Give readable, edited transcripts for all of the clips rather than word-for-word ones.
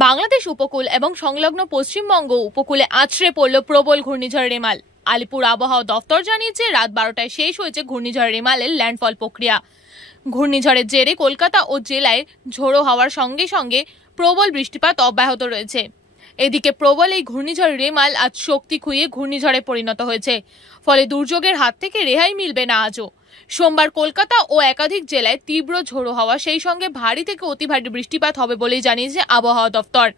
বাংলাদেশ উপকূল এবং সংলগ্ন পশ্চিমবঙ্গ উপকূলে আছড়ে পড়ল প্রবল ঘূর্ণিঝড় রেমাল। আলিপুর আবহাওয়া দপ্তর জানিয়েছে রাত 12টায় শেষ হয়েছে ঘূর্ণিঝড় রেমালের ল্যান্ডফল প্রক্রিয়া। ঘূর্ণিঝড়ের জেরে কলকাতা ও জেলায় ঝোড়ো হাওয়ার সঙ্গে সঙ্গে প্রবল বৃষ্টিপাত অব্যাহত রয়েছে। এদিকে প্রবল এই ঘূর্ণিঝড় রেমাল আজ শক্তি খুইয়ে ঘূর্ণিঝড়ে পরিণত হয়েছে, ফলে দুর্যোগের হাত থেকে রেহাই মিলবে না আজও। সোমবার কলকাতা ও একাধিক জেলায় তীব্র ঝোড়ো হাওয়া সেই সঙ্গে ভারী থেকে অতি ভারী বৃষ্টিপাত হবে বলেই জানিয়েছে আবহাওয়া দপ্তর।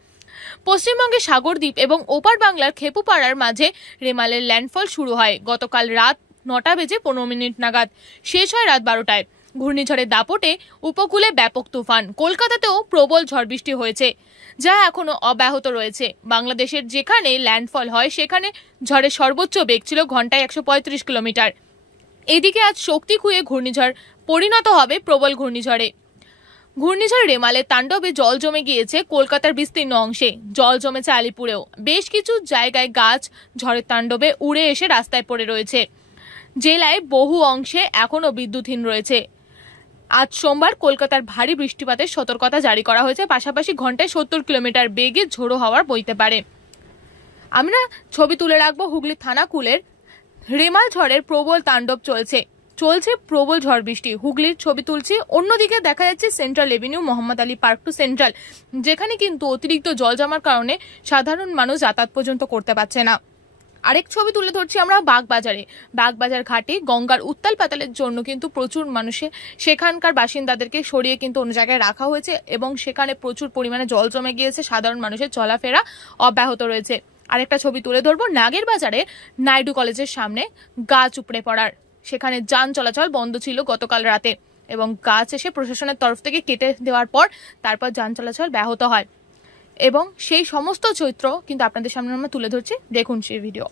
পশ্চিমবঙ্গের সাগরদ্বীপ এবং ওপার বাংলার খেপুপাড়ার মাঝে রেমালের ল্যান্ডফল শুরু হয় গতকাল রাত 9:15 নাগাদ, শেষ হয় রাত 12টায়। ঘূর্ণিঝড়ের দাপটে উপকূলে ব্যাপক তুফান, কলকাতাতেও প্রবল ঝড় বৃষ্টি হয়েছে, যা এখনো অব্যাহত রয়েছে। বাংলাদেশের যেখানে ল্যান্ডফল হয় সেখানে ঝড়ের সর্বোচ্চ বেগ ছিল ঘন্টায় 135 কিলোমিটার। এদিকে আজ শক্তি খুঁয়ে ঘূর্ণিঝড় পরিণত হবে প্রবল ঘূর্ণিঝড়ে। ঘূর্ণিঝড় রেমালের তাণ্ডবে জল জমে গিয়েছে কলকাতার বিস্তীর্ণ অংশে, জল জমেছে আলিপুরেও। বেশ কিছু জায়গায় গাছ ঝড়ের তাণ্ডবে উড়ে এসে রাস্তায় পড়ে রয়েছে। জেলায় বহু অংশে এখনও বিদ্যুৎহীন রয়েছে। আজ সোমবার কলকাতার ভারী বৃষ্টিপাতের সতর্কতা জারি করা হয়েছে, পাশাপাশি ঘন্টায় 70 কিলোমিটার বেগে ঝোড়ো হাওয়া বইতে পারে। আমরা ছবি তুলে রাখবো হুগলি থানাকুলের। রেমাল ঝড়ের প্রবল তাণ্ডব চলছে প্রবল ঝড় বৃষ্টি। হুগলির ছবি তুলছি। অন্যদিকে দেখা যাচ্ছে Central Avenue, Mohammad Ali Park to Central, যেখানে কিন্তু অতিরিক্ত জল জমার কারণে সাধারণ মানুষ যাতায়াত পর্যন্ত করতে পারছে না। আরেক ছবি তুলে ধরছি আমরা বাগবাজার ঘাটে গঙ্গার উত্তাল পাতালের জন্য কিন্তু প্রচুর মানুষের সেখানকার বাসিন্দাদেরকে সরিয়ে কিন্তু অন্য জায়গায় রাখা হয়েছে এবং সেখানে প্রচুর পরিমাণে জল জমে গিয়েছে, সাধারণ মানুষের চলাফেরা অব্যাহত রয়েছে। আরেকটা ছবি তুলে ধরবো নাগের বাজারে নাইডু কলেজের সামনে গাছ উপড়ে পড়ার, সেখানে যান চলাচল বন্ধ ছিল গতকাল রাতে এবং গাছ এসে প্রশাসনের তরফ থেকে কেটে দেওয়ার পর তারপর যান চলাচল ব্যাহত হয় এবং সেই সমস্ত চিত্র কিন্তু আপনাদের সামনে আমরা তুলে ধরছি। দেখুন সেই ভিডিও।